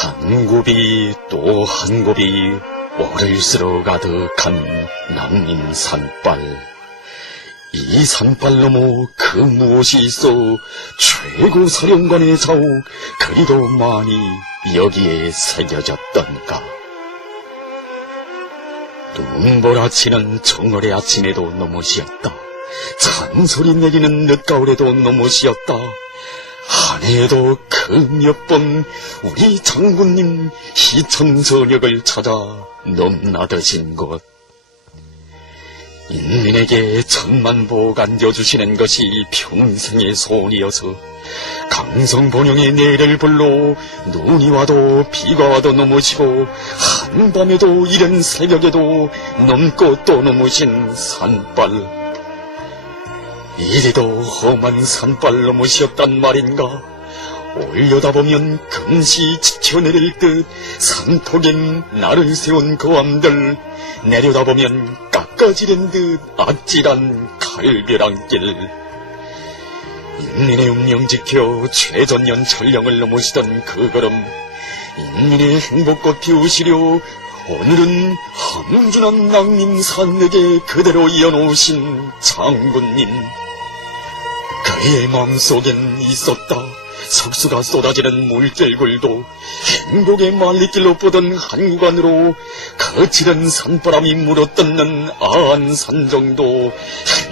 한 곱이 또 한 곱이 오를 쓸어 가득한 남림 산발. 이 산발 너머 그 무엇이 있어 최고 사령관의 자옥 그리도 많이 여기에 새겨졌던가. 눈보라치는 정월의 아침에도 너무시었다. 잔소리 내리는 늦가을에도 너무시었다. 한 해에도 그 몇 번 우리 장군님 희천선역을 찾아 넘나드신 곳. 인민에게 천만복 안겨주시는 것이 평생의 소원이어서 강성본영의 내를 불러 눈이 와도 비가 와도 넘으시고 한밤에도 이른 새벽에도 넘고 또 넘으신 산발. 이리도 험한 산발 넘으시었단 말인가. 올려다보면 금시 지켜내릴 듯 산턱엔 나를 세운 거암들, 내려다보면 깎아지른 듯 아찔한 칼벼랑길. 인민의 운명 지켜 최전년 전령을 넘으시던 그 걸음, 인민의 행복꽃 피우시려 오늘은 함준한 낭림산맥에 그대로 이어놓으신 장군님. 그의 마음속엔 있었다. 석수가 쏟아지는 물결굴도 행복의 말리길로 뻗은 한구간으로 거칠은 산바람이 물어뜯는 안산정도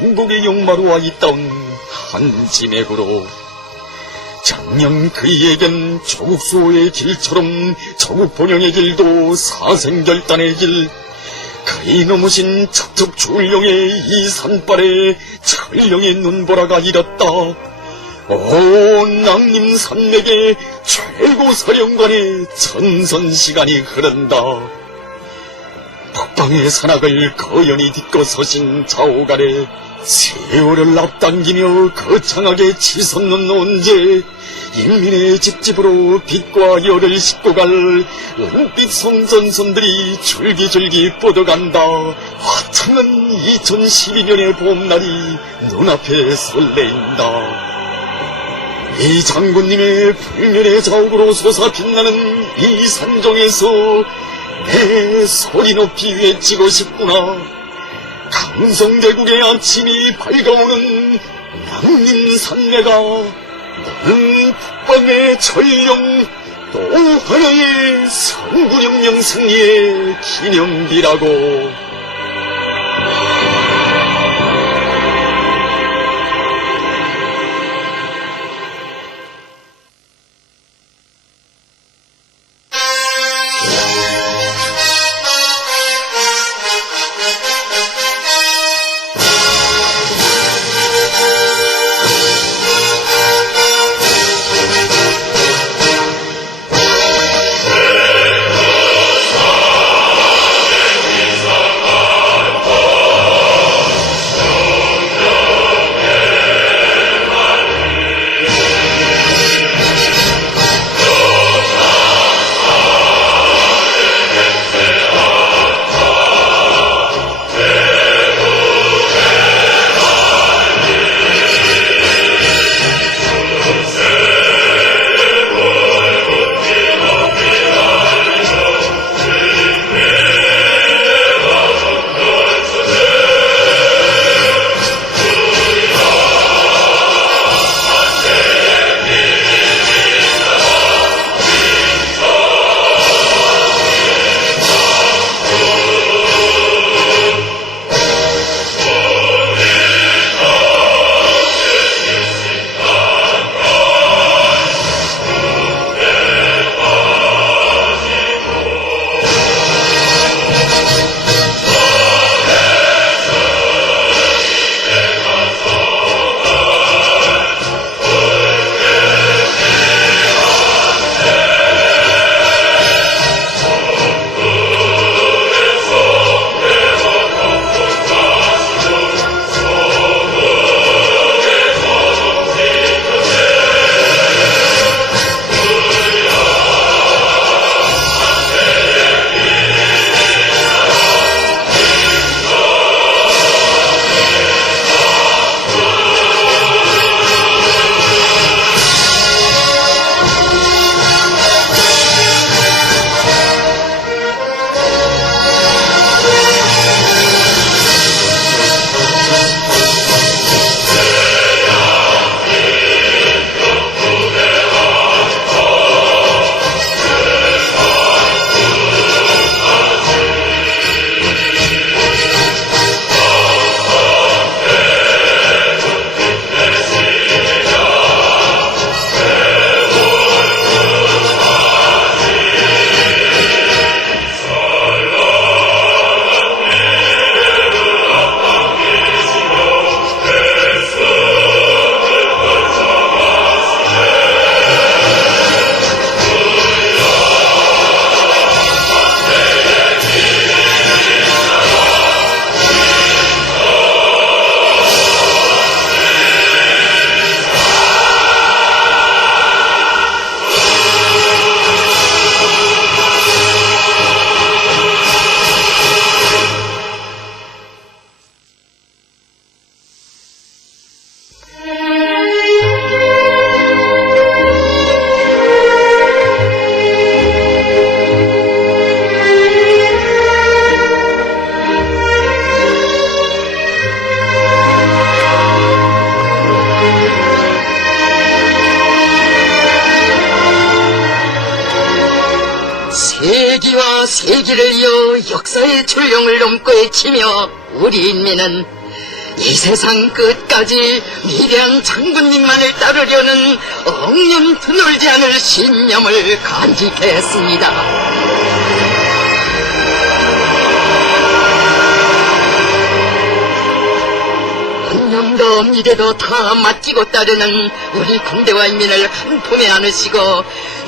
행복의 용마루와 있다운 한 지맥으로. 작년 그이에겐 조국 수호의 길처럼 조국 번영의 길도 사생결단의 길, 그이 넘으신 척척출령의 이 산발에 철령의 눈보라가 일었다. 오 낭림 산맥에 최고 사령관의 전선시간이 흐른다. 북방의 산악을 거연히 딛고 서신 자옥 아래 세월을 앞당기며 거창하게 치솟는 온재, 인민의 집집으로 빛과 열을 싣고 갈 은빛 성전선들이 줄기줄기 뻗어간다. 화창한 2012년의 봄날이 눈앞에 설레인다. 이 장군님의 불면의 자옥으로 솟아 빛나는 이 산정에서 내 소리 높이 외치고 싶구나. 강성대국의 아침이 밝아오는 낭림산내가 너는 북방의 전령 또 하나의 선구령령 승리의 기념비라고. 세기와 세기를 이어 역사의 출렁을 넘고 헤치며 우리 인민은 이 세상 끝까지 위대한 장군님만을 따르려는 억념 드놀지 않을 신념을 간직했습니다. 억념도 미래도 다 맡기고 따르는 우리 군대와 인민을 한 품에 안으시고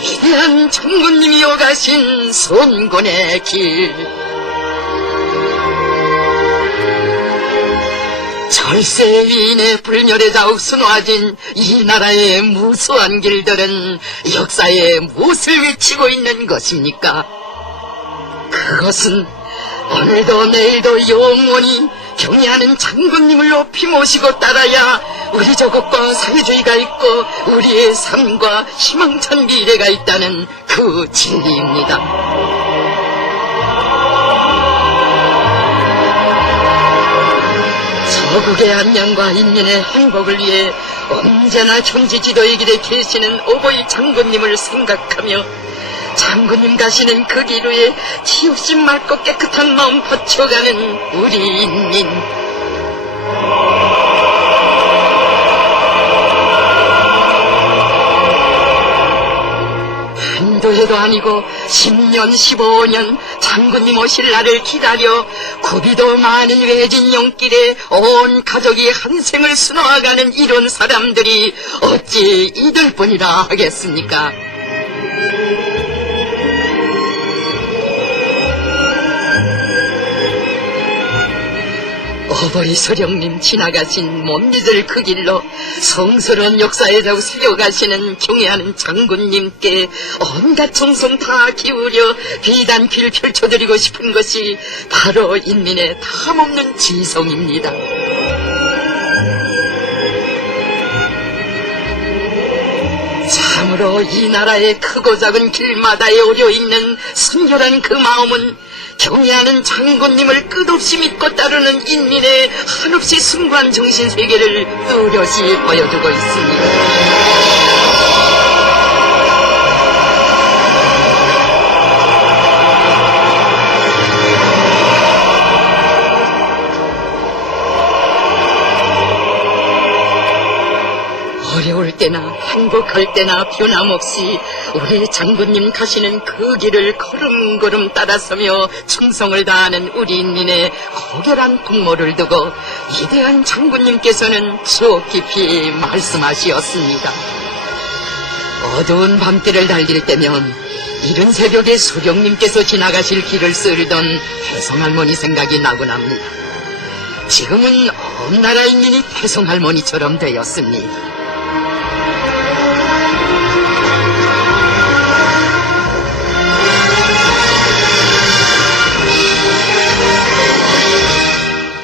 위대한 장군님이 오가신 선군의 길, 절세 위인의 불멸에 자욱 수놓아진 이 나라의 무수한 길들은 역사에 무엇을 외치고 있는 것입니까? 그것은 오늘도 내일도 영원히 경애하는 장군님을 높이 모시고 따라야 우리 조국과 사회주의가 있고 우리의 삶과 희망찬 미래가 있다는 그 진리입니다. 조국의 안녕과 인민의 행복을 위해 언제나 현지 지도의 길에 계시는 오보이 장군님을 생각하며 장군님 가시는 그 길 위에 티없이 맑고 깨끗한 마음 바쳐가는 우리 인민. 한두 해도 아니고 10년 15년 장군님 오실 날을 기다려 구비도 많은 외진 용길에 온 가족이 한 생을 수놓아가는 이런 사람들이 어찌 이들뿐이라 하겠습니까? 오보이 소령님 지나가신 못 믿을 그 길로 성스러운 역사에 자꾸 새겨가시는 경애하는 장군님께 온갖 정성 다 기울여 비단 귀를 펼쳐드리고 싶은 것이 바로 인민의 탐없는 지성입니다. 참으로 이 나라의 크고 작은 길마다에 오려있는 순결한 그 마음은 경애하는 장군님을 끝없이 믿고 따르는 인민의 한없이 숭고한 정신세계를 뚜렷이 보여주고 있습니다. 어려울 때나 행복할 때나 변함없이 우리 장군님 가시는 그 길을 걸음걸음 따라서며 충성을 다하는 우리 인민의 고결한 공모를 두고 위대한 장군님께서는 추억 깊이 말씀하시었습니다. 어두운 밤길을 달릴 때면 이른 새벽에 소령님께서 지나가실 길을 쓸던 태성할머니 생각이 나곤 합니다. 지금은 온 나라 인민이 태성할머니처럼 되었습니다.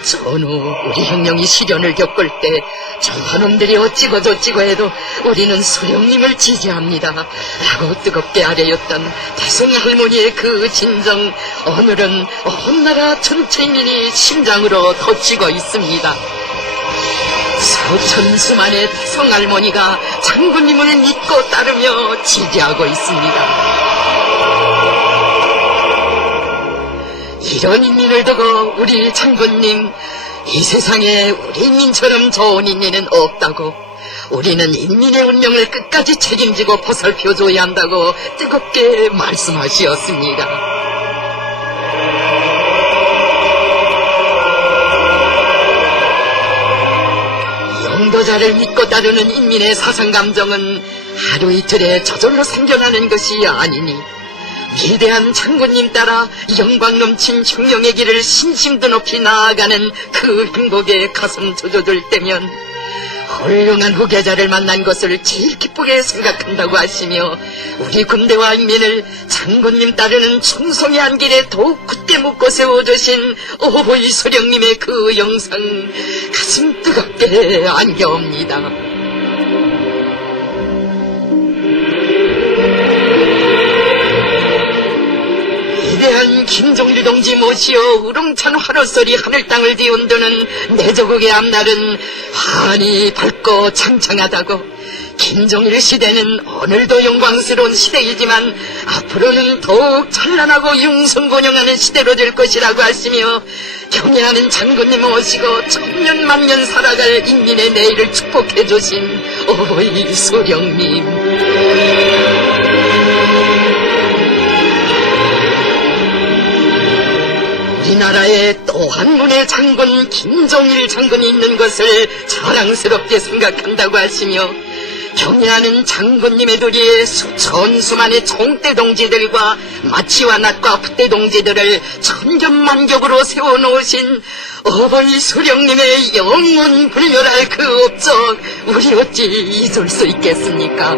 전후 우리 형령이 시련을 겪을 때 저놈들이 어찌고 저찌고 해도 우리는 소령님을 지지합니다 라고 뜨겁게 아뢰었던 태송이 할머니의 그 진정, 오늘은 온 나라 전체인민이 심장으로 덧치고 있습니다. 수천 수만의 태송 할머니가 장군님을 믿고 따르며 지지하고 있습니다. 이런 인민을 두고 우리 장군님, 이 세상에 우리 인민처럼 좋은 인민은 없다고, 우리는 인민의 운명을 끝까지 책임지고 보살펴줘야 한다고 뜨겁게 말씀하시었습니다. 영도자를 믿고 따르는 인민의 사상감정은 하루 이틀에 저절로 생겨나는 것이 아니니 위대한 장군님 따라 영광 넘친 흉령의 길을 신심도 높이 나아가는 그 행복에 가슴 젖어들 때면 훌륭한 후계자를 만난 것을 제일 기쁘게 생각한다고 하시며 우리 군대와 인민을 장군님 따르는 충성의 안길에 더욱 굳게 묶고 세워주신 오보이 소령님의 그 영상 가슴 뜨겁게 안겨옵니다. 위대한 김종일 동지 모시어 우렁찬 화로소리 하늘 땅을 뒤흔드는 내 조국의 앞날은 환히 밝고 창창하다고 김정일 시대는 오늘도 영광스러운 시대이지만 앞으로는 더욱 찬란하고 융성곤영하는 시대로 될 것이라고 하시며 경애하는 장군님을 모시고 천년만년 살아갈 인민의 내일을 축복해 주신 어버이 소령님, 우리나라에 또 한 분의 장군 김정일 장군이 있는 것을 자랑스럽게 생각한다고 하시며 경애하는 장군님의 도리에 수천수만의 총대 동지들과 마치와 낫과 풋대 동지들을 천견만격으로 세워놓으신 어버이 소령님의 영원 불멸할 그 업적 우리 어찌 잊을 수 있겠습니까?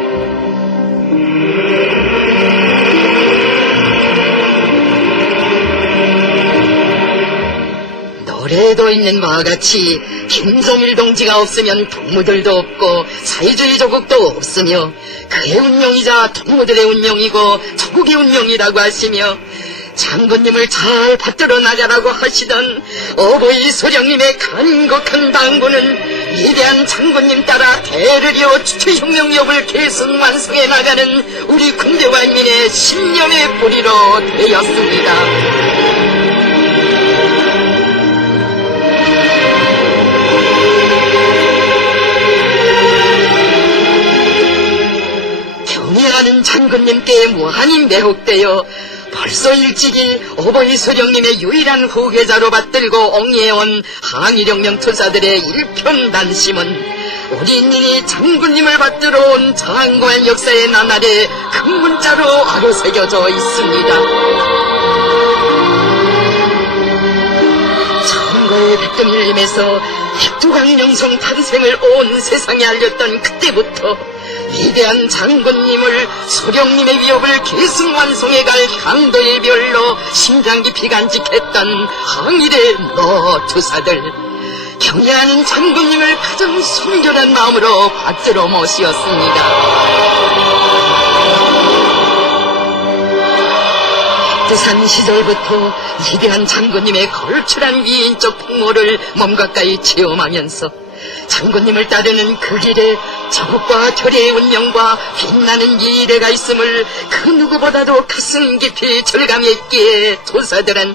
노래에도 있는 바와 같이 김정일 동지가 없으면 동무들도 없고 사회주의 조국도 없으며 그의 운명이자 동무들의 운명이고 조국의 운명이라고 하시며 장군님을 잘 받들어 나가라고 하시던 어버이 소령님의 간곡한 당부는 위대한 장군님 따라 대를 이어 주체혁명력을 계승 완성해 나가는 우리 군대와 인민의 신념의 뿌리로 되었습니다. 경애하는 장군님께 무한히 매혹되어 벌써 일찍이 어버이 소령님의 유일한 후계자로 받들고 옹이해온 항일혁명 투사들의 일편단심은 우리 인민이 장군님을 받들어 온 장고한 역사의 나날에 큰 문자로 아로새겨져 있습니다. 장고의 백금일림에서 백두강령성 탄생을 온 세상에 알렸던 그때부터 위대한 장군님을 소령님의 위협을 계승완성해갈 향도의 별로 심장 깊이 간직했던 항일의 노투사들, 경애하는 장군님을 가장 순결한 마음으로 받들어 모시었습니다. 부산 시절부터 위대한 장군님의 걸출한 위인적 풍모를 몸 가까이 체험하면서 장군님을 따르는 그 길에 조국과 결의의 운명과 빛나는 미래가 있음을 그 누구보다도 가슴 깊이 절감했기에 도사들은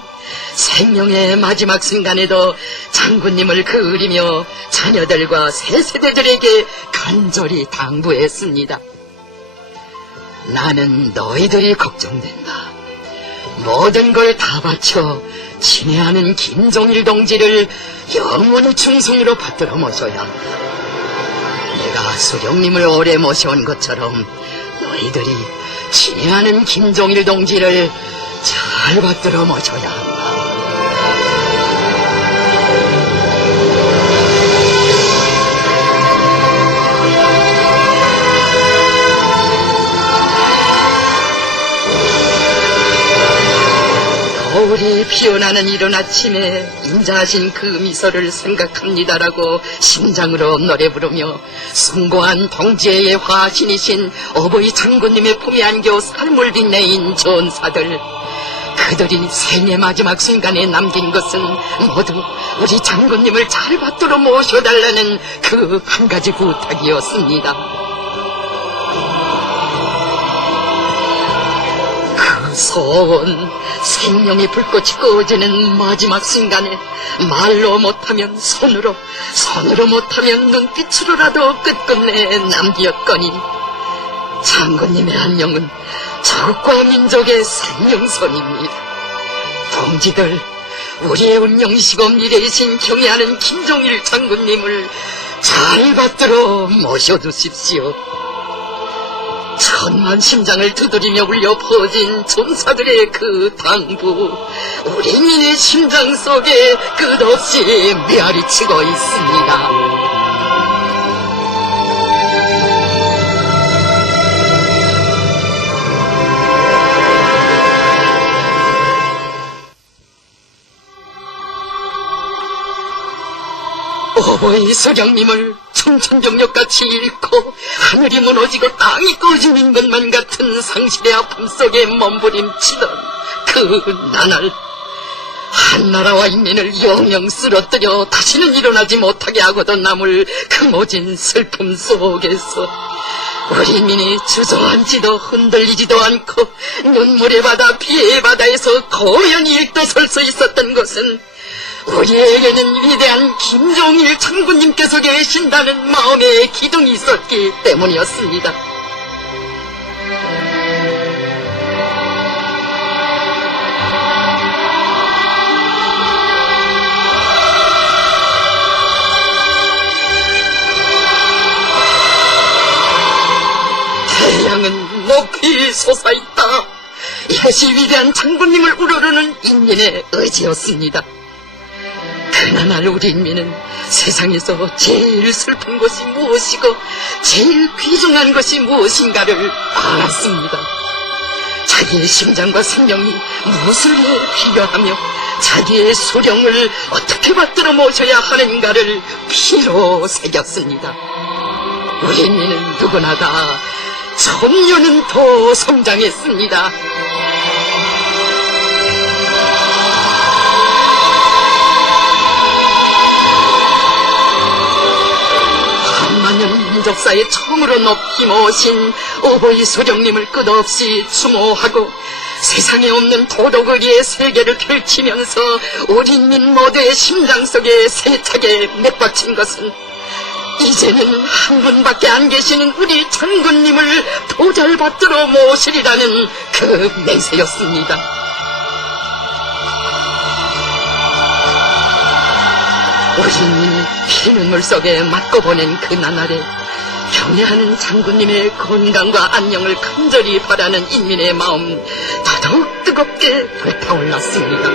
생명의 마지막 순간에도 장군님을 그리며 자녀들과 새 세대들에게 간절히 당부했습니다. 나는 너희들이 걱정된다. 모든 걸 다 바쳐 친애하는 김정일 동지를 영원히 충성으로 받들어 모셔야 한다. 내가 소령님을 오래 모셔온 것처럼 너희들이 친애하는 김정일 동지를 잘 받들어 모셔야 한다. 겨울이 피어나는 이른 아침에 인자하신 그 미소를 생각합니다라고 심장으로 노래 부르며 숭고한 동지의 화신이신 어버이 장군님의 품에 안겨 삶을 빛내인 전사들, 그들이 생의 마지막 순간에 남긴 것은 모두 우리 장군님을 잘 받들어 모셔달라는 그 한 가지 부탁이었습니다. 소원, 생명의 불꽃이 꺼지는 마지막 순간에 말로 못하면 손으로 못하면 눈빛으로라도 끝끝내 남기었거니 장군님의 안녕은 조국과 민족의 생명선입니다. 동지들, 우리의 운명이시고 미래이신 경애하는 김정일 장군님을 잘 받들어 모셔두십시오. 천만 심장을 두드리며 울려 퍼진 전사들의 그 당부, 우리 인민의 심장 속에 끝없이 메아리치고 있습니다. 어버이 소령님을 청천벽력같이 잃고 하늘이 무너지고 땅이 꺼지는 것만 같은 상실의 아픔 속에 몸부림치던 그 나날, 한나라와 인민을 영영 쓰러뜨려 다시는 일어나지 못하게 하고도 남을 그 모진 슬픔 속에서 우리 인민이 주저앉지도 흔들리지도 않고 눈물의 바다 피해의 바다에서 고연히 일도설 수 있었던 것은 우리에게는 위대한 김종일 장군님께서 계신다는 마음의 기둥이 있었기 때문이었습니다. 태양은 높이 솟아있다. 이것이 위대한 장군님을 우러르는 인민의 의지였습니다. 그날 우리 인민은 세상에서 제일 슬픈 것이 무엇이고 제일 귀중한 것이 무엇인가를 알았습니다. 자기의 심장과 생명이 무엇을 필요하며 자기의 소령을 어떻게 받들어 모셔야 하는가를 피로 새겼습니다. 우리 인민은 누구나 다 점유는 더 성장했습니다. 한만년 민족사의 처음으로 높이 모신 오보이 소령님을 끝없이 추모하고 세상에 없는 도덕의리의 세계를 펼치면서 우리 인민 모두의 심장 속에 세차게 맥박친 것은 이제는 한 분밖에 안 계시는 우리 장군님을 도잘받들어 모시리라는 그 맹세였습니다. 우리는 피눈물 속에 맞고 보낸 그 나날에 경애하는 장군님의 건강과 안녕을 간절히 바라는 인민의 마음 더더욱 뜨겁게 불타올랐습니다.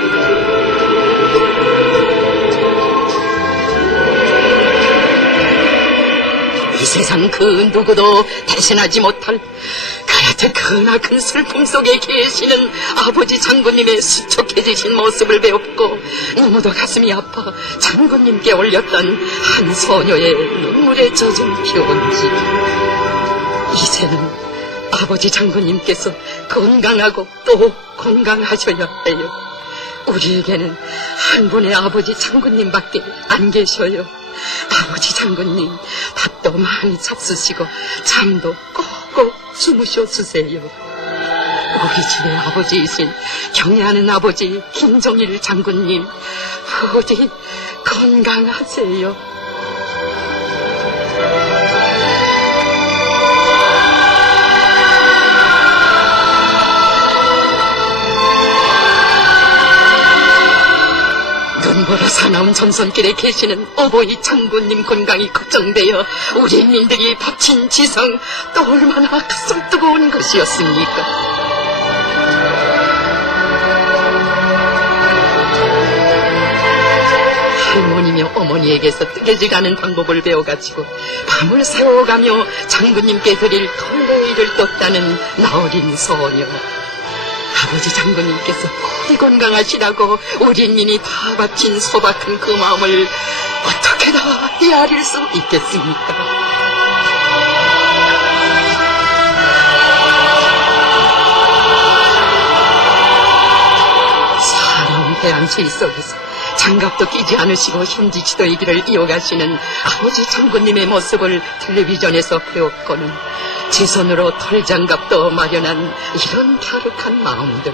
이 세상 그 누구도 대신하지 못할 그렇듯 크나큰 슬픔 속에 계시는 아버지 장군님의 수척해지신 모습을 배웠고 너무도 가슴이 아파 장군님께 올렸던 한 소녀의 눈물에 젖은 편지. 이제는 아버지 장군님께서 건강하고 또 건강하셔야 해요. 우리에게는 한 분의 아버지 장군님밖에 안 계셔요. 아버지 장군님, 밥도 많이 잡수시고 잠도 꼭꼭 주무셔주세요. 우리 집의 아버지이신 경애하는 아버지 김종일 장군님, 부디 건강하세요. 눈보라 사나운 전선길에 계시는 오보이 장군님 건강이 걱정되어 우리 인민들이 바친 지성 또 얼마나 가슴 뜨거운 것이었습니까? 할머니며 어머니에게서 뜨개질가는 방법을 배워가지고 밤을 새워가며 장군님께 드릴 털레이를 떴다는 나어린 소녀. 아버지 장군님께서 꼭 건강하시라고 우리 인민이 다 바친 소박한 그 마음을 어떻게 다 헤아릴 수 있겠습니까? 사나운 해안수위 속에서 장갑도 끼지 않으시고 현지지도의 길을 이어가시는 아버지 장군님의 모습을 텔레비전에서 배웠고는 제 손으로 털장갑도 마련한 이런 갸륵한 마음들.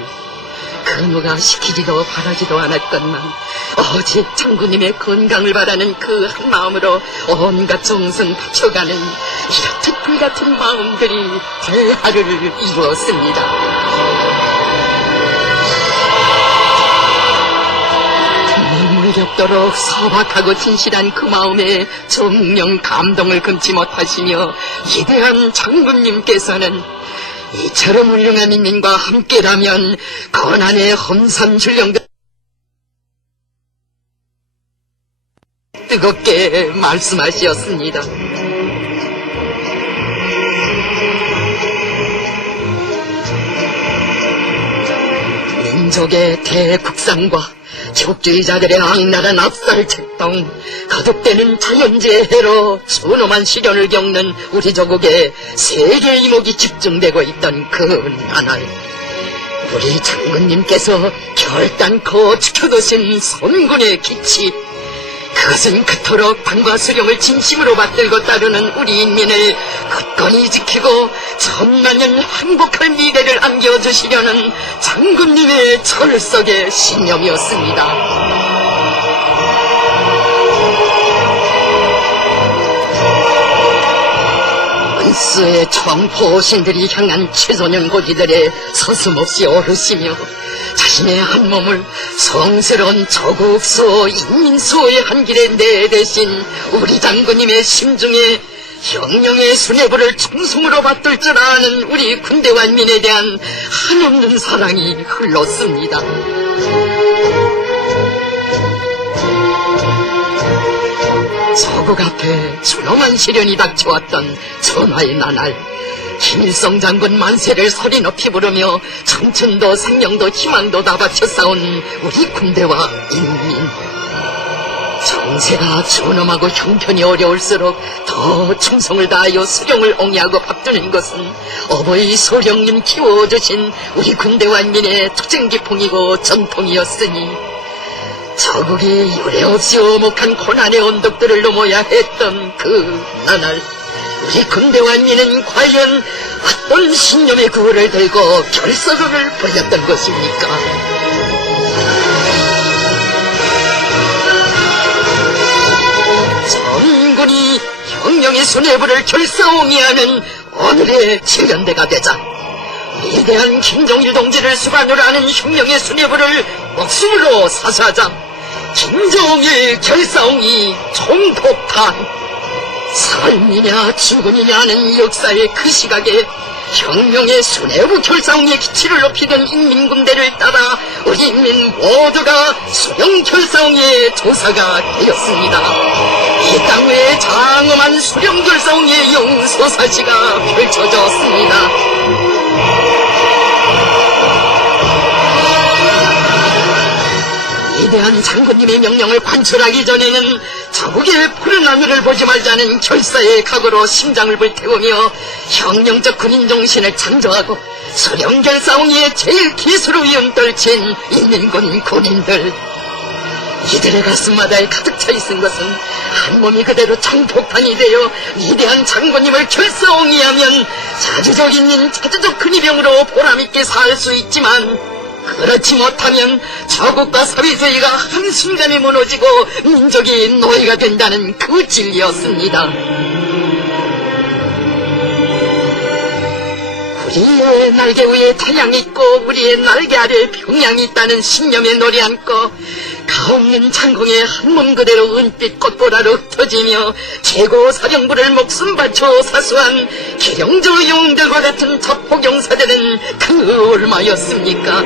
그 누가 시키지도 바라지도 않았건만 오직 장군님의 건강을 바라는 그 한 마음으로 온갖 정성 바쳐가는 이렇듯 불같은 마음들이 대화를 이루었습니다. 눈물겹도록 소박하고 진실한 그 마음에 정령 감동을 금치 못하시며 위대한 장군님께서는 이처럼 훌륭한 인민과 함께라면 고난의 험산 줄령들 뜨겁게 말씀하시었습니다. 민족의 대국산과 적주의자들의 악랄한 압살 책동, 거듭되는 자연재해로 준엄한 시련을 겪는 우리 조국에 세계 이목이 집중되고 있던 그 나날, 우리 장군님께서 결단코 지켜두신 선군의 기치, 그것은 그토록 당과 수령을 진심으로 받들고 따르는 우리 인민을 굳건히 지키고 천만년 행복할 미래를 안겨주시려는 장군님의 철석의 신념이었습니다. 은스의 청포신들이 향한 최소년 고기들의 서슴없이 어르시며 자신의 한 몸을 성스러운 저국수호 인민수호의 한 길에 내대신 우리 장군님의 심중에 형령의 수뇌부를 충성으로 받들 줄 아는 우리 군대완민에 대한 한없는 사랑이 흘렀습니다. 저국 앞에 준엄한 시련이 닥쳐왔던 전화의 나날, 김일성 장군 만세를 소리 높이 부르며 청춘도 생명도 희망도 다 바쳐 싸운 우리 군대와 인민. 정세가 준엄하고 형편이 어려울수록 더 충성을 다하여 수령을 옹이하고 밥두는 것은 어버이 소령님 키워주신 우리 군대완민의 투쟁기풍이고 전통이었으니 저국이 유례없이 오목한 고난의 언덕들을 넘어야 했던 그 나날, 우리 군대완민은 과연 어떤 신념의 구호를 들고 결사를 벌였던 것입니까? 전군이 형령의 수뇌부를 결사옹이하는 오늘의 칠연대가 되자 위대한 김정일 동지를 수반으로 하는 혁명의 수뇌부를 목숨으로 사수하자 김정일 결사옹이 총폭탄. 삶이냐 죽음이냐는 역사의 그 시각에 혁명의 수뇌부 결사옹의 기치를 높이던 인민군대를 따라 우리 인민 모두가 수령 결사옹의 조사가 되었습니다. 이 땅 외에 장엄한 수령 결사옹의 용서사시가 펼쳐졌습니다. 위대한 장군님의 명령을 관철하기 전에는 저국의 푸른 하늘을 보지 말자는 결사의 각오로 심장을 불태우며 혁명적 군인 정신을 창조하고 수령 결사옹이의 제일 기수로 이은 떨친 인민군 군인들, 이들의 가슴마다에 가득 차 있은 것은 한 몸이 그대로 총폭탄이 되어 위대한 장군님을 결사옹이하면 자주적 근위병으로 보람있게 살 수 있지만 그렇지 못하면 저국과 사회주의가 한순간에 무너지고 민족이 노예가 된다는 그 진리였습니다. 우리의 날개 위에 태양이 있고 우리의 날개 아래 평양이 있다는 신념에 노래 안고 가없는 창공에 한 몸 그대로 은빛 꽃보라로 흩어지며 최고사령부를 목숨 바쳐 사수한 기령조 용들과 같은 적폭용사들은 그 얼마였습니까?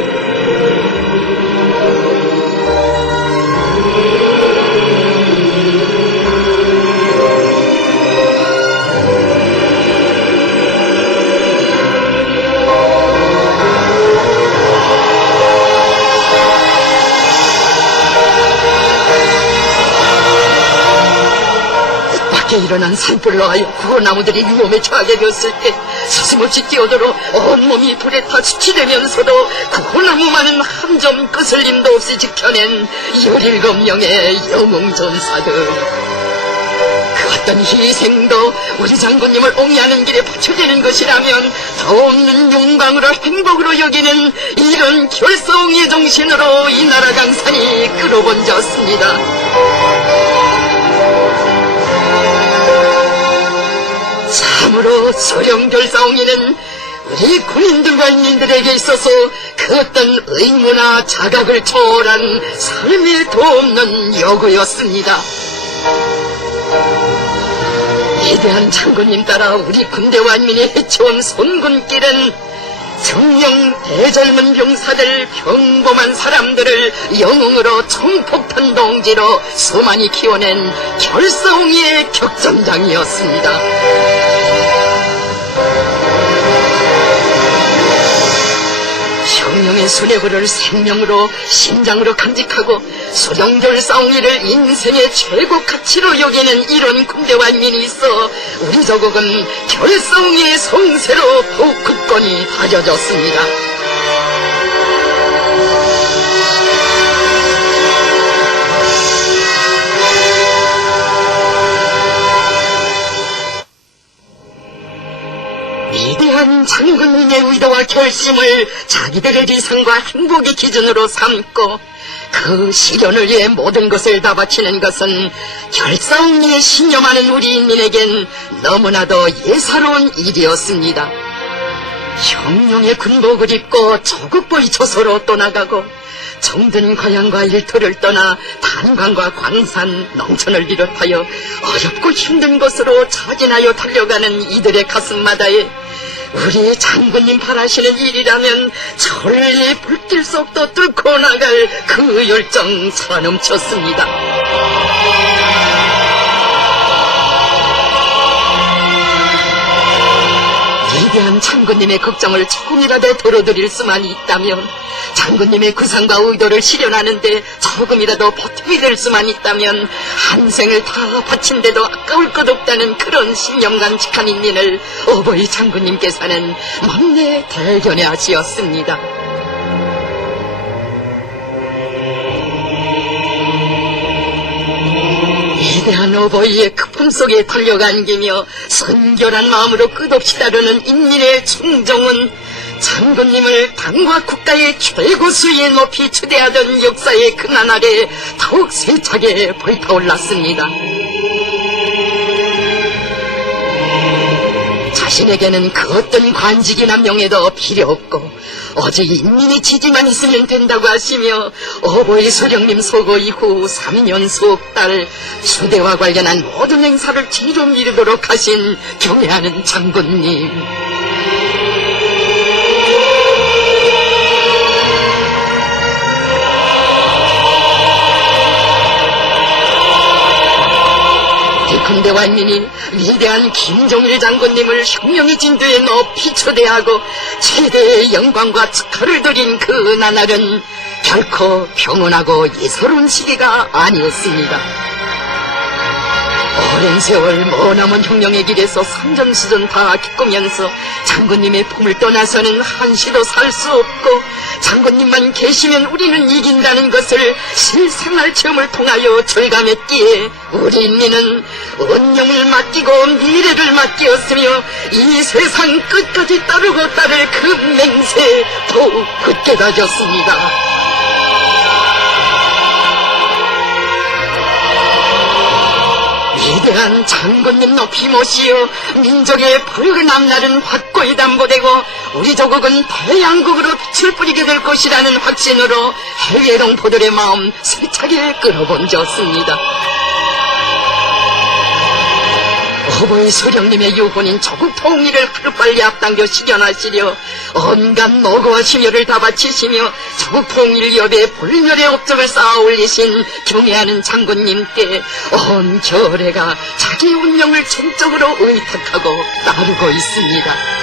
일어난 산불로 하여 구호나무들이 위험에 처하게 되었을 때 서슴없이 뛰어들어 온몸이 불에 타 수치되면서도 구호나무만은 한 점 거슬림도 없이 지켜낸 17명의 영웅전사들. 그 어떤 희생도 우리 장군님을 옹이하는 길에 바쳐지는 것이라면 더 없는 영광으로 행복으로 여기는 이런 결사옹의 정신으로 이 나라 강산이 끌어번졌습니다. 참으로 수령결사옹이는 우리 군인들과 인민들에게 있어서 그 어떤 의무나 자각을 초월한 삶의 도없는 요구였습니다. 위대한 장군님 따라 우리 군대완민이 헤쳐온 손군길은 정령 대절문 병사들 평범한 사람들을 영웅으로 총폭탄 동지로 수많이 키워낸 결사옹이의 격전장이었습니다. 혁명의 수뇌부를 생명으로 심장으로 간직하고 수령결사옹이를 인생의 최고 가치로 여기는 이런 군대완민이 있어 우리 조국은 결사옹이의 성세로 더욱 굳건히 다져졌습니다. 의도와 결심을 자기들의理想과 행복의 기준으로 삼고 그 실현을 위해 모든 것을 다 바치는 것은 결사옹리에 신념하는 우리 인민에겐 너무나도 예사로운 일이었습니다. 혁명의 군복을 입고 조국보의 조소로 떠나가고 정든 고향과 일터를 떠나 탄광과 광산, 농촌을 비롯하여 어렵고 힘든 곳으로 차진하여 달려가는 이들의 가슴마다에 우리 장군님 바라시는 일이라면 절리 불길 속도 뚫고 나갈 그 열정 사넘쳤습니다. 위대한 장군님의 걱정을 조금이라도 덜어드릴 수만 있다면, 장군님의 구상과 의도를 실현하는데 조금이라도 보탬이 될 수만 있다면 한 생을 다 바친데도 아까울 것 없다는 그런 신념간직한 인민을 어버이 장군님께서는 막내 대견해하시었습니다. 위대한 어버이의 급품 속에 달려간기며 선결한 마음으로 끝없이 따르는 인민의 충정은 장군님을 당과 국가의 최고 수위에 높이 추대하던 역사의 그날 아래 더욱 세차게 불타올랐습니다. 자신에게는 그 어떤 관직이나 명예도 필요 없고 오직 인민의 지지만 있으면 된다고 하시며 어버이 소령님 소거 이후 3년 수억달 수대와 관련한 모든 행사를 뒤로 미루도록 하신 경애하는 장군님. 근대 완민이 위대한 김종일 장군님을 혁명의 진도에 높이 초대하고 최대의 영광과 축하를 드린 그 나날은 결코 평온하고 예사로운 시기가 아니었습니다. 오랜 세월 머나먼 혁명의 길에서 산전수전 다 겪으면서 장군님의 품을 떠나서는 한시도 살 수 없고 장군님만 계시면 우리는 이긴다는 것을 실생활 체험을 통하여 절감했기에 우리 인민은 운명을 맡기고 미래를 맡기었으며 이 세상 끝까지 따르고 따를 그 맹세에 더욱 굳게 다졌습니다. 위대한 장군님 높이 모시어 민족의 붉은 앞날은 확고히 담보되고 우리 조국은 대양국으로 빛을 뿌리게 될 것이라는 확신으로 해외 동포들의 마음 세차게 끌어본졌습니다. 어버이 소령님의 유혼인 조국 통일을 하루빨리 앞당겨 실현하시려 온갖 노고와 심혈을 다 바치시며 조국 통일 여대 불멸의 업적을 쌓아 올리신 경애하는 장군님께 온 결해가 자기 운명을 전적으로 의탁하고 따르고 있습니다.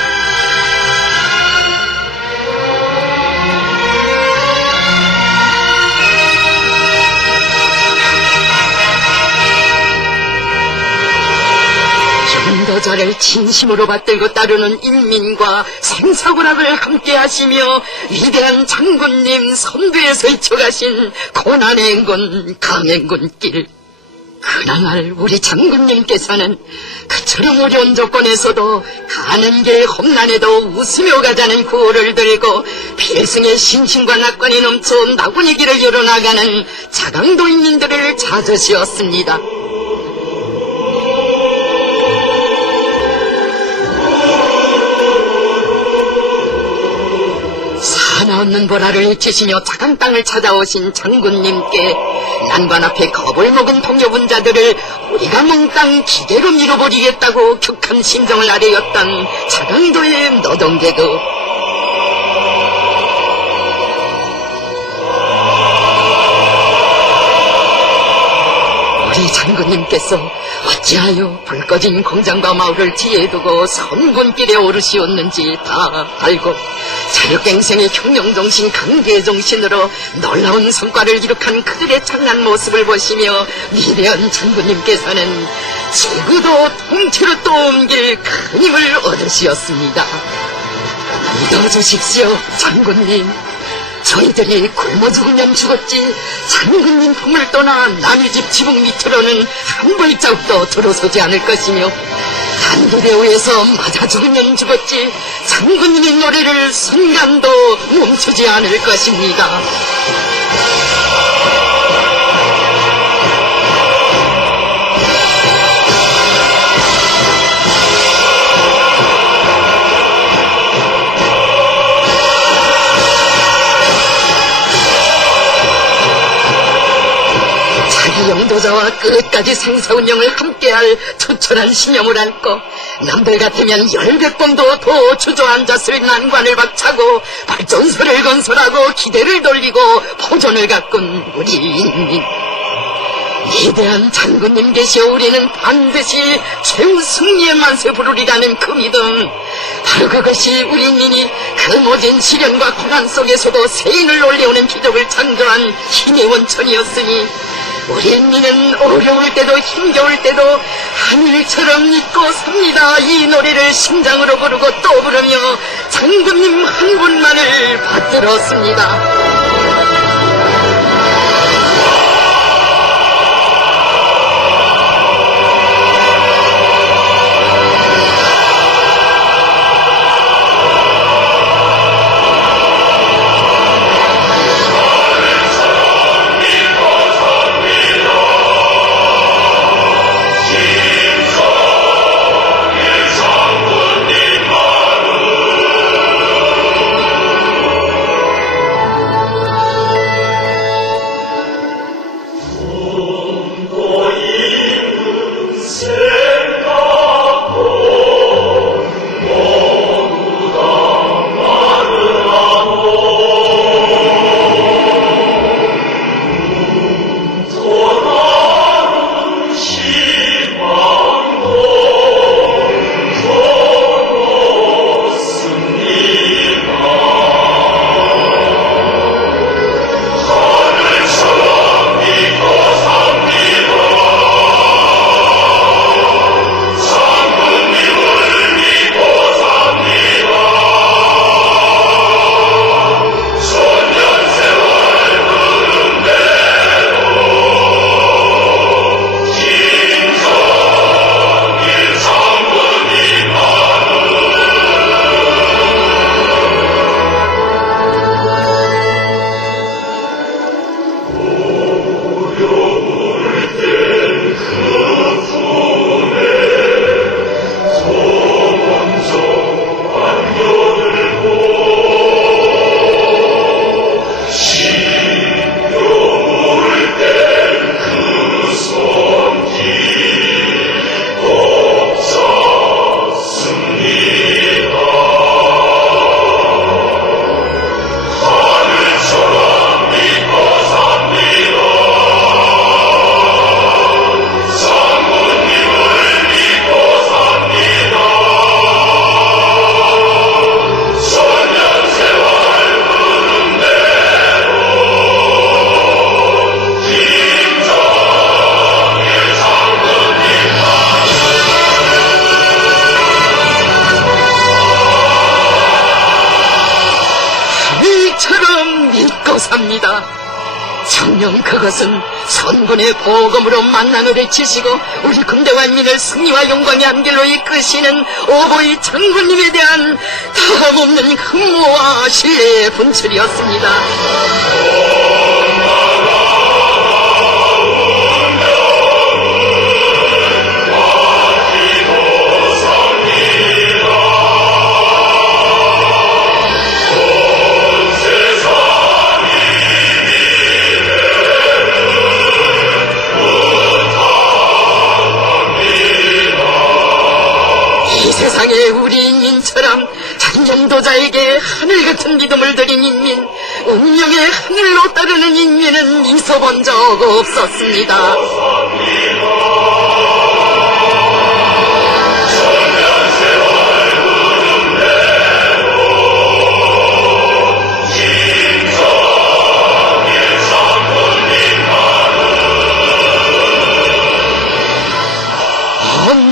전도자를 진심으로 받들고 따르는 인민과 생사고락을 함께 하시며 위대한 장군님 선두에 서있쳐가신 고난의 행군 강행군길. 그날 우리 장군님께서는 그처럼 어려운 조건에서도 가는 길 험난에도 웃으며 가자는 구호를 들고 필승의 신심과 낙관이 넘쳐 나군의 길을 열어나가는 자강도 인민들을 찾으시었습니다. 하나 없는 보라를 잊히시며 자강 땅을 찾아오신 장군님께 난관 앞에 겁을 먹은 동료분자들을 우리가 몽땅 기계로 밀어버리겠다고 격한 심정을 아뢰었던 자강도의 노동계급. 우리 장군님께서 어찌하여 불 꺼진 공장과 마을을 뒤에 두고 선군길에 오르시었는지 다 알고 자력갱생의 혁명정신 강계정신으로 놀라운 성과를 기록한 그들의 찬란 모습을 보시며 위대한 장군님께서는 지구도 통째로 또 옮길 큰 힘을 얻으시었습니다. 믿어주십시오, 장군님. 저희들이 굶어 죽으면 죽었지 장군님 품을 떠나 남의 집 지붕 밑으로는 한 발자국도 들어서지 않을 것이며 안기대오에서 맞아 죽으면 죽었지 장군님의 노래를 순간도 멈추지 않을 것입니다. 영도자와 끝까지 생사운영을 함께할 투철한 신념을 안고 남들 같으면 열백번도 더 주저앉았을 난관을 박차고 발전소를 건설하고 기대를 돌리고 포전을 가꾼 우리 인민. 위대한 장군님 계시어 우리는 반드시 최우승리의 만세 부르리라는 그 믿음, 바로 그것이 우리 인민이 그 모든 시련과 고난 속에서도 세인을 올려오는 기적을 창조한 힘의 원천이었으니 우리 인민은 어려울 때도 힘겨울 때도 하늘처럼 믿고 삽니다. 이 노래를 심장으로 부르고 또 부르며 장군님 한 분만을 받들었습니다. 삽니다. 정녕 그것은 선군의 보검으로 만난을 외치시고 우리 군대와 인민을 승리와 영광의 안길로 이끄시는 오보이 장군님에 대한 다함없는 흠모와 신뢰의 분출이었습니다. 이 세상에 우리 인민처럼 장영도자에게 하늘같은 믿음을 드린 인민, 운명의 하늘로 따르는 인민은 있어본 적 없었습니다.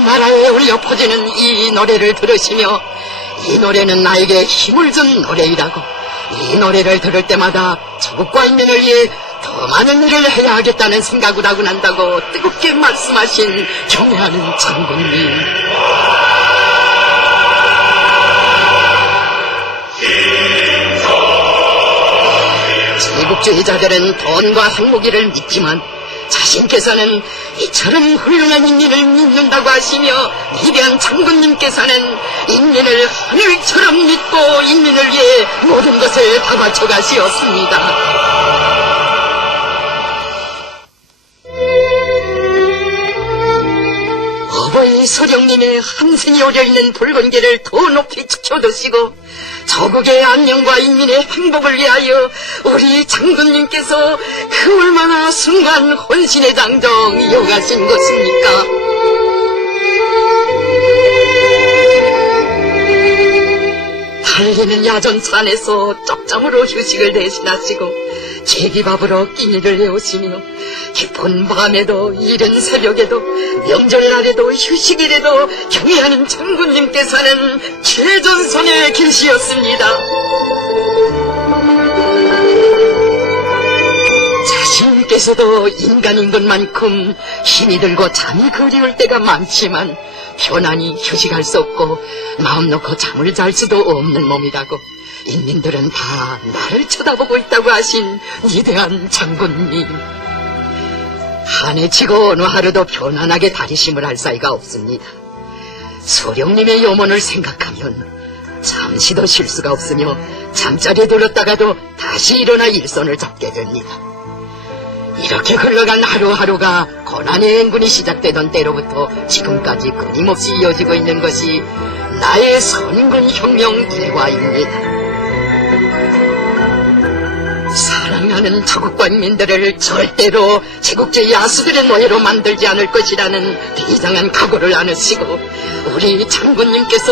나라에 울려 퍼지는 이 노래를 들으시며 이 노래는 나에게 힘을 준 노래이라고, 이 노래를 들을 때마다 조국과 인민을 위해 더 많은 일을 해야 하겠다는 생각을 하고 난다고 뜨겁게 말씀하신 경애하는 장군님. 제국주의자들은 돈과 항목이를 믿지만 자신께서는 이처럼 훌륭한 인민을 믿는다고 하시며 위대한 장군님께서는 인민을 하늘처럼 믿고 인민을 위해 모든 것을 다 바쳐 가시었습니다. 어버이 소령님의 함선이 오려있는 붉은 길을 더 높이 지켜두시고 저국의 안녕과 인민의 행복을 위하여 우리 장군님께서 그 얼마나 순간 혼신의 당정 이어가신 것입니까? 달리는 야전차 안에서 쪽잠으로 휴식을 대신하시고 제기밥으로 끼니를 내오시며 깊은 밤에도 이른 새벽에도 명절날에도 휴식일에도 경애하는 장군님께서는 최전선에 계시었습니다. 자신께서도 인간인 것만큼 힘이 들고 잠이 그리울 때가 많지만 편안히 휴식할 수 없고 마음 놓고 잠을 잘 수도 없는 몸이라고 인민들은 다 나를 쳐다보고 있다고 하신 위대한 장군님. 한 해 치고 어느 하루도 편안하게 다리심을 할 사이가 없습니다. 소령님의 염원을 생각하면 잠시도 쉴 수가 없으며 잠자리에 들었다가도 다시 일어나 일손을 잡게 됩니다. 이렇게 흘러간 하루하루가 고난의 행군이 시작되던 때로부터 지금까지 끊임없이 이어지고 있는 것이 나의 선군혁명 일과입니다. 사랑하는 저국과 인민들을 절대로 제국주의 야수들의 노예로 만들지 않을 것이라는 비장한 각오를 안으시고 우리 장군님께서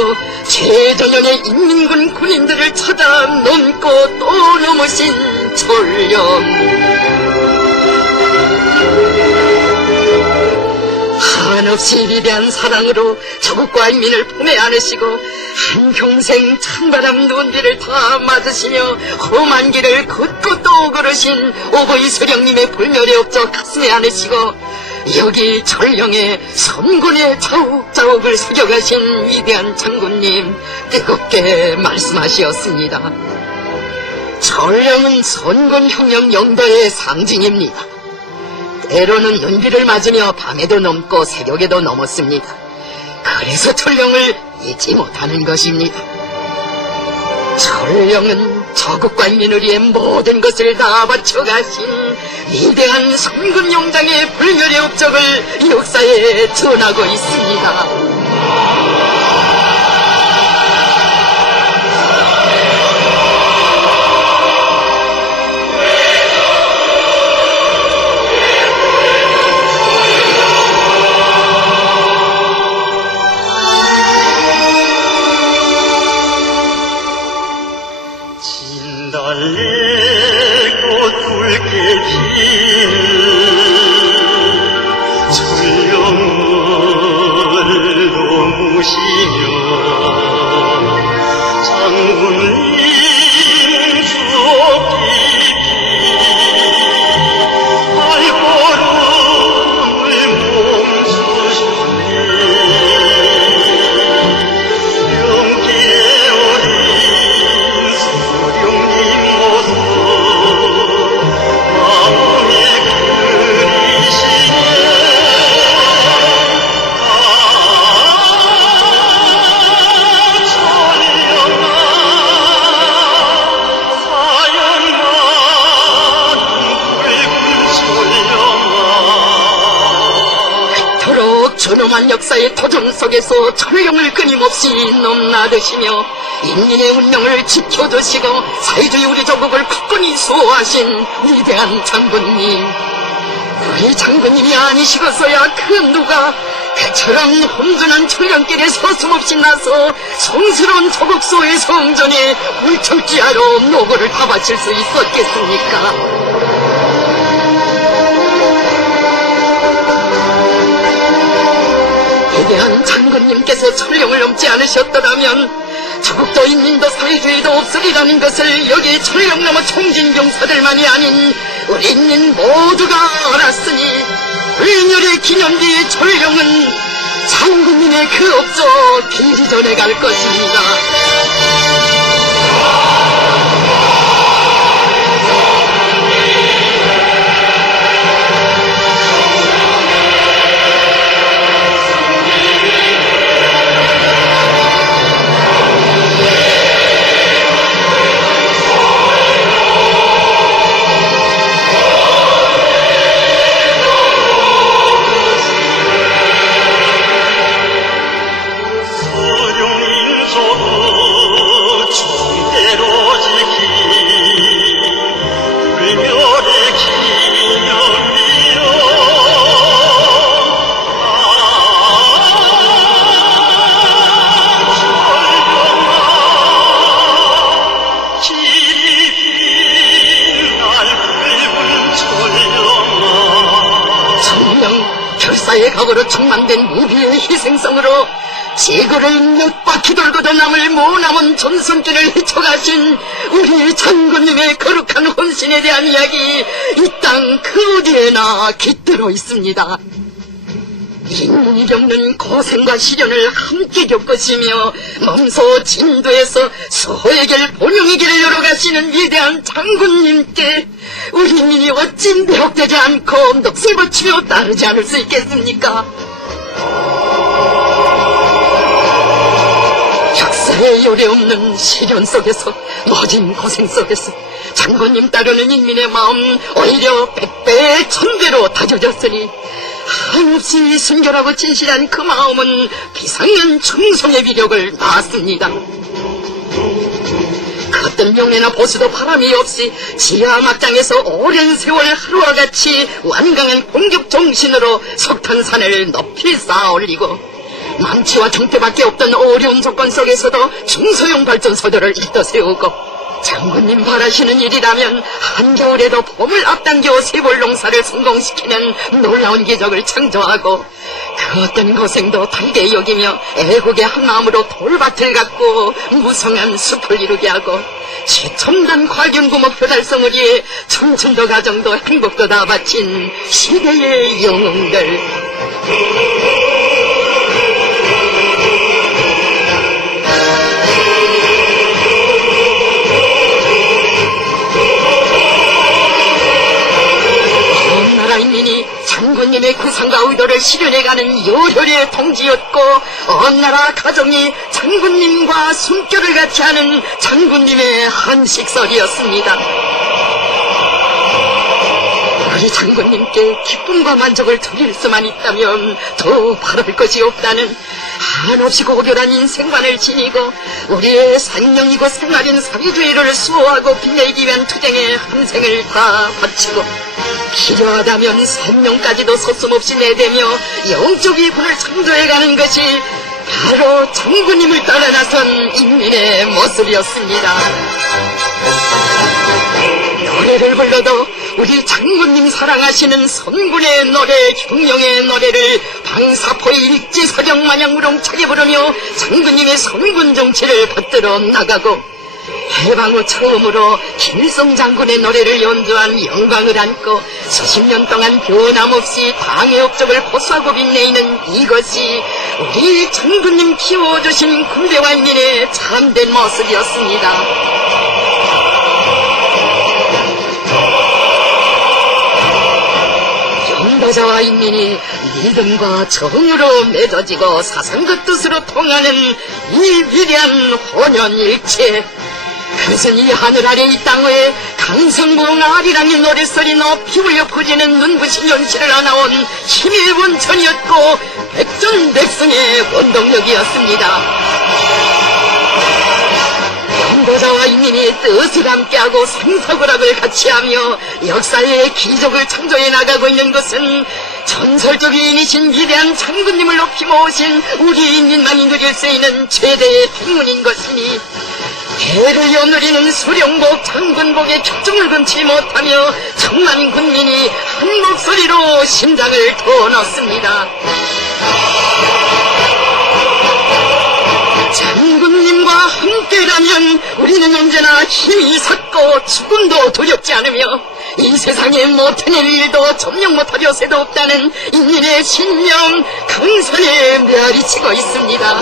최전형의 인민군 군인들을 찾아 넘고 또 넘으신 전령. 한없이 위대한 사랑으로 저국과 인민을 품에 안으시고 한평생 찬바람 누운 비를 다 맞으시며 험한 길을 걷고 또 걸으신 오보이 소령님의 불멸의 업적 가슴에 안으시고 여기 전령의 선군의 자욱자욱을 새겨가신 위대한 장군님 뜨겁게 말씀하시었습니다. 전령은 선군혁명 영도의 상징입니다. 때로는 연기를 맞으며 밤에도 넘고 새벽에도 넘었습니다. 그래서 전령을 잊지 못하는 것입니다. 전령은 저국과 인민을 위해 모든 것을 다 바쳐가신 위대한 선군용장의 불멸의 업적을 역사에 전하고 있습니다. 존엄한 역사의 도전 속에서 전령을 끊임없이 넘나드시며 인민의 운명을 지켜주시고 사회주의 우리 조국을 굳건히 수호하신 위대한 장군님. 우리 장군님이 아니시고서야 그 누가 그처럼 험준한 철령길에 서슴없이 나서 성스러운 조국 수호의 성전에 물철지하러 노고를 다 바칠 수 있었겠습니까? 위대한 장군님께서 전령을 넘지 않으셨더라면 조국도 인민도 사회주의도 없으리라는 것을 여기 전령 넘어 총진병사들만이 아닌 우리 인민 모두가 알았으니 불멸의 기념비 전령은 장군님의 그 업적 길이 전해갈 것입니다. 각오로 충만된 무비의 희생성으로 지구를 몇 바퀴 돌고도 남을 모남은 전성기를 헤쳐가신 우리 장군님의 거룩한 헌신에 대한 이야기 이 땅 그 어디에나 깃들어 있습니다. 인문이 겪는 고생과 시련을 함께 겪으시며 몸소 진도에서 소해결 본용의 길을 열어가시는 위대한 장군님께 우리 인민이 어찌 매혹되지 않고 넋을 붙이며 따르지 않을 수 있겠습니까? 역사의 요래 없는 시련 속에서 모진 고생 속에서 장군님 따르는 인민의 마음 오히려 백배 천배로 다져졌으니 한없이 순결하고 진실한 그 마음은 비상년 충성의 위력을 낳았습니다. 그 어떤 명예나 보수도 바람이 없이 지하 막장에서 오랜 세월 하루와 같이 완강한 공격 정신으로 석탄산을 높이 쌓아 올리고 망치와 경태밖에 없던 어려운 조건 속에서도 중소형 발전소들을 잇어 세우고 장군님 바라시는 일이라면 한겨울에도 봄을 앞당겨 세월 농사를 성공시키는 놀라운 기적을 창조하고 그 어떤 고생도 달게 여기며 애국의 한마음으로 돌밭을 갖고 무성한 숲을 이루게 하고 최첨단 과경구 목표 달성을 위해 청춘도 가정도 행복도 다 바친 시대의 영웅들. 인민이 장군님의 구상과 의도를 실현해가는 요혈의 동지였고 온 나라 가정이 장군님과 숨결을 같이 하는 장군님의 한식설이었습니다. 우리 장군님께 기쁨과 만족을 드릴 수만 있다면 더 바랄 것이 없다는 한없이 고결한 인생관을 지니고 우리의 산령이고 생활인 사회주의를 수호하고 빛내기 위한 투쟁에 한 생을 다 바치고 필요하다면 생명까지도 서슴없이 내대며 영적 위군을 창조해가는 것이 바로 장군님을 따라 나선 인민의 모습이었습니다. 노래를 불러도 우리 장군님 사랑하시는 선군의 노래, 흉령의 노래를 방사포의 일지사령 마냥 우렁차게 부르며 장군님의 선군 정치를 받들어 나가고 해방 후 처음으로 김일성 장군의 노래를 연주한 영광을 안고 수십 년 동안 변함없이 당의 업적을 고수하고 빛내는 이것이 우리 장군님 키워주신 군대와 인민의 참된 모습이었습니다. 영도자와 인민이 믿음과 정으로 맺어지고 사상과 뜻으로 통하는 이 위대한 혼연일체, 그것은 이 하늘 아래 이 땅에 강성봉 아리랑이 노랫소리 높이 울려 퍼지는 눈부신 현실을 안아온 힘의 원천이었고 백전백승의 원동력이었습니다. 영도자와 인민이 뜻을 함께하고 생사고락을 같이하며 역사의 기적을 창조해 나가고 있는 것은 전설적 위인이신 위대한 장군님을 높이 모신 우리 인민만이 누릴 수 있는 최대의 행운인 것이니 대를 이어누리는 수령복 장군복의 격정을 금치 못하며 천만 군민이 한 목소리로 심장을 터넣습니다. 장군님과 함께라면 우리는 언제나 힘이 솟고 죽음도 두렵지 않으며 이 세상에 못해낼 일도 점령 못할 요새도 없다는 인민의 신념 강선에 메아리치고 있습니다.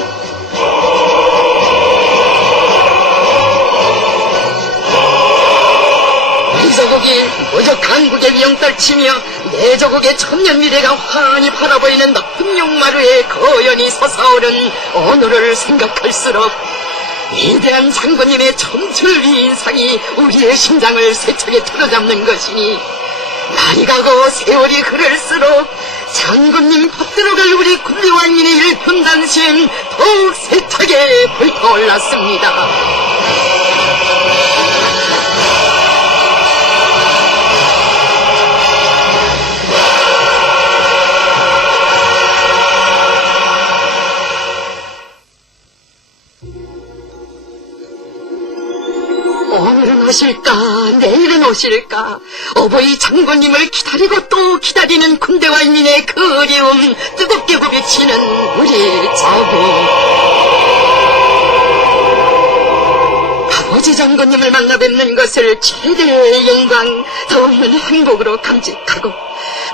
우리 조국이 무적 강국의 위용 떨치며 내 조국의 천년 미래가 환히 바라보이는 높은 용마루에 거연히 솟아오른 오늘을 생각할수록 위대한 장군님의 첨철 위인상이 우리의 심장을 세차게 틀어잡는 것이니 날이 가고 세월이 흐를수록 장군님 받들어갈 우리 군대와 인민의 일편단심 더욱 세차게 불타올랐습니다. 오늘은 오실까 내일은 무엇일까? 어버이 장군님을 기다리고 또 기다리는 군대와 인민의 그리움, 뜨겁게 부비치는 우리 자부. 아버지 장군님을 만나 뵙는 것을 최대의 영광, 더 없는 행복으로 감직하고,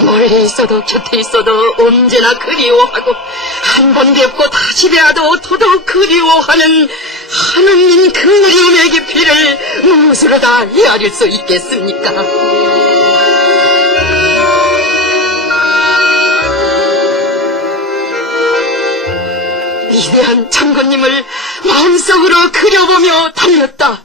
멀리 있어도 곁에 있어도 언제나 그리워하고, 한 번 뵙고 다시 뵈어도 더더욱 그리워하는 하느님 그 그리움의 깊이를 무엇으로 다 헤아릴 수 있겠습니까? 위대한 장군님을 마음속으로 그려보며 달렸다.